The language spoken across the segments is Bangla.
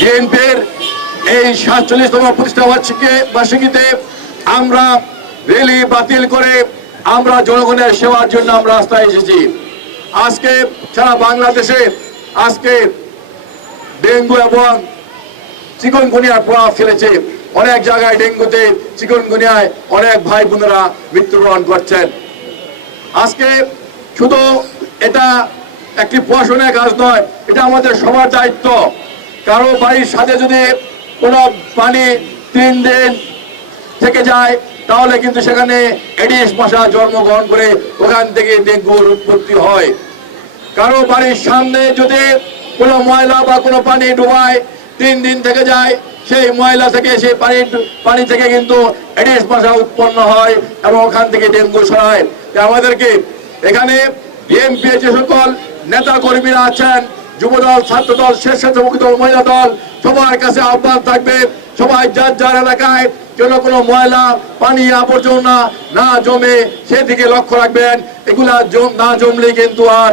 বিএনপির এই ৪৭তম প্রতিষ্ঠা বার্ষিকীতে আমরা র্যালি বাতিল করে আমরা জনগণের সেবার জন্য আমরা রাস্তায় এসেছি। আজকে সারা বাংলাদেশে আজকে ডেঙ্গু এবং চিকনগুনিয়ার প্রভাব ফেলেছে। অনেক জায়গায় ডেঙ্গুতে চিকনগুনিয়ায় অনেক ভাই বোনেরা মৃত্যুবরণ করছেন। আজকে শুধু এটা একটি পড়াশোনার কাজ নয়, এটা আমাদের সবার দায়িত্ব। কারো বাড়ির সাথে যদি কোনো পানি 3 দিন থেকে যায় তাহলে কিন্তু সেখানে এডিস মশা জন্মগ্রহণ করে ওখান থেকে ডেঙ্গুর উৎপত্তি হয়। কারো বাড়ির সামনে যদি কোনো ময়লা বা কোনো পানি ডুবায় 3 দিন থেকে যায়, সেই ময়লা থেকে সেই পানি থেকে কিন্তু এডিস মশা উৎপন্ন হয় এবং ওখান থেকে ডেঙ্গু ছড়ায়। আমাদেরকে এখানে বিএনপি যে সকল নেতা কর্মীরা আছেন, যুবদল, ছাত্রদল, স্বেচ্ছাসেবক দল, মহিলা দল, সবার কাছে আহ্বান থাকবে সবাই যার যার এলাকায় যেন কোনো ময়লা পানি আবর্জনা না জমে সেদিকে লক্ষ্য রাখবেন। এগুলা না জমলে কিন্তু আর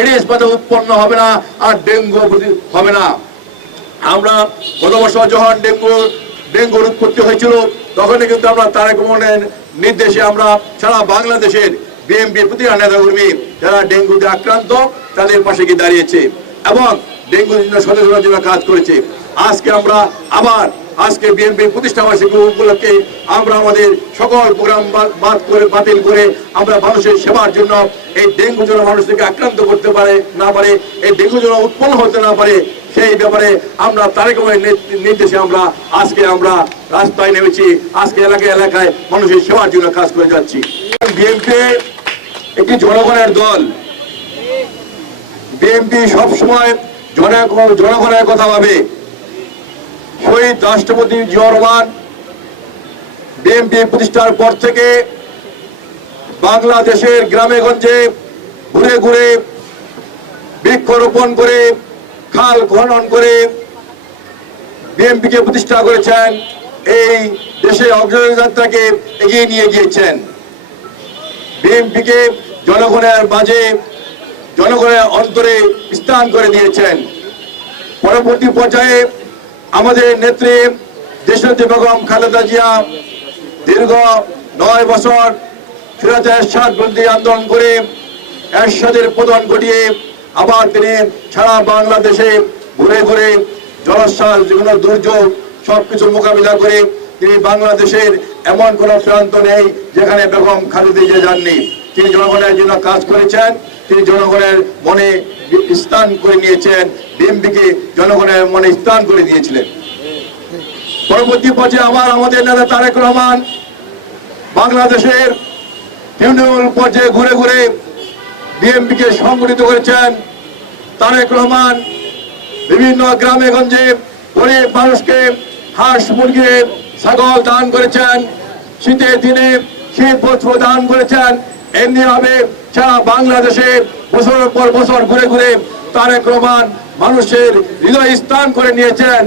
এডিস মশা উৎপন্ন হবে না, আর ডেঙ্গু হবে না। আমরা গত বছর যখন ডেঙ্গুর উৎপত্তি হয়েছিল তখনই কিন্তু আমরা তারেক রহমানের নির্দেশে আমরা সারা বাংলাদেশের বিএনপি প্রতিটা নেতাকর্মী যারা ডেঙ্গুতে আক্রান্ত তাদের পাশে গিয়ে দাঁড়িয়েছে এবং ডেঙ্গুর জন্য সচেতনার জন্য কাজ করেছে। আজকে আমরা আবার আজকে বিএনপি প্রতিষ্ঠা বার্ষিকী উপলক্ষে আমরা আমাদের সকল প্রোগ্রাম বাতিল করে আমরা মানুষের সেবার জন্য এই ডেঙ্গু যেন মানুষদেরকে আক্রান্ত করতে পারে না পারে, এই ডেঙ্গু যেন উৎপন্ন হতে না পারে, সেই ব্যাপারে আমরা তারেক রহমানের নির্দেশে আজকে আমরা রাস্তায় নেমেছি। আজকে এলাকায় মানুষের সেবার জন্য কাজ করে যাচ্ছি। বিএনপি একটি জনগণের দল। বিএনপি সবসময় জনগণের কথা ভাবে। শহীদ রাষ্ট্রপতি জিয়াউর রহমান বিএনপি প্রতিষ্ঠার পর থেকে বাংলাদেশের গ্রামে গঞ্জে ঘুরে ঘুরে বৃক্ষরোপণ করে খাল খনন করে বিএনপিকে প্রতিষ্ঠা করেছেন। এই দেশে অগ্রগতি যাত্রাকে এগিয়ে নিয়ে গিয়েছেন। বিএনপিকে জনগণের মাঝে জনগণের অন্তরে স্থান করে দিয়েছেন। পরবর্তী পর্যায়ে আমাদের নেত্রী দেশনেত্রী বেগম খালেদা জিয়া দীর্ঘ 9 বছর ফিরাতে এরশাদ বিরোধী আন্দোলন করে এরশাদের পতন ঘটিয়ে আবার তিনি সারা বাংলাদেশে ঘুরে ঘুরে জলোচ্ছ্বাস যেগুলো দুর্যোগ সবকিছু মোকাবিলা করে তিনি বাংলাদেশের এমন কোন প্রান্ত নেই যেখানে বেগম খালেদা জিয়া যাননি। তিনি জনগণের জন্য কাজ করেছেন, তিনি জনগণের মনে স্থান করে নিয়েছেন, বিএনপিকে জনগণের মনে স্থান করে দিয়েছিলেন। পরবর্তী পর্যায়ে আবার আমাদের নেতা তারেক রহমান বাংলাদেশের তৃণমূল পর্যায়ে ঘুরে ঘুরে বিএনপিকে সংগঠিত করেছেন। তারেক রহমান বিভিন্ন গ্রামে গঞ্জে গরিব মানুষকে হাঁস মুরগি ছাগল দান করেছেন, শীতের দিনে শীত বস্ত্র দান করেছেন। এমনি ভাবে সারা বাংলাদেশে বছরের পর বছর ঘুরে ঘুরে তারেক রহমান মানুষের হৃদয় স্থান করে নিয়েছেন।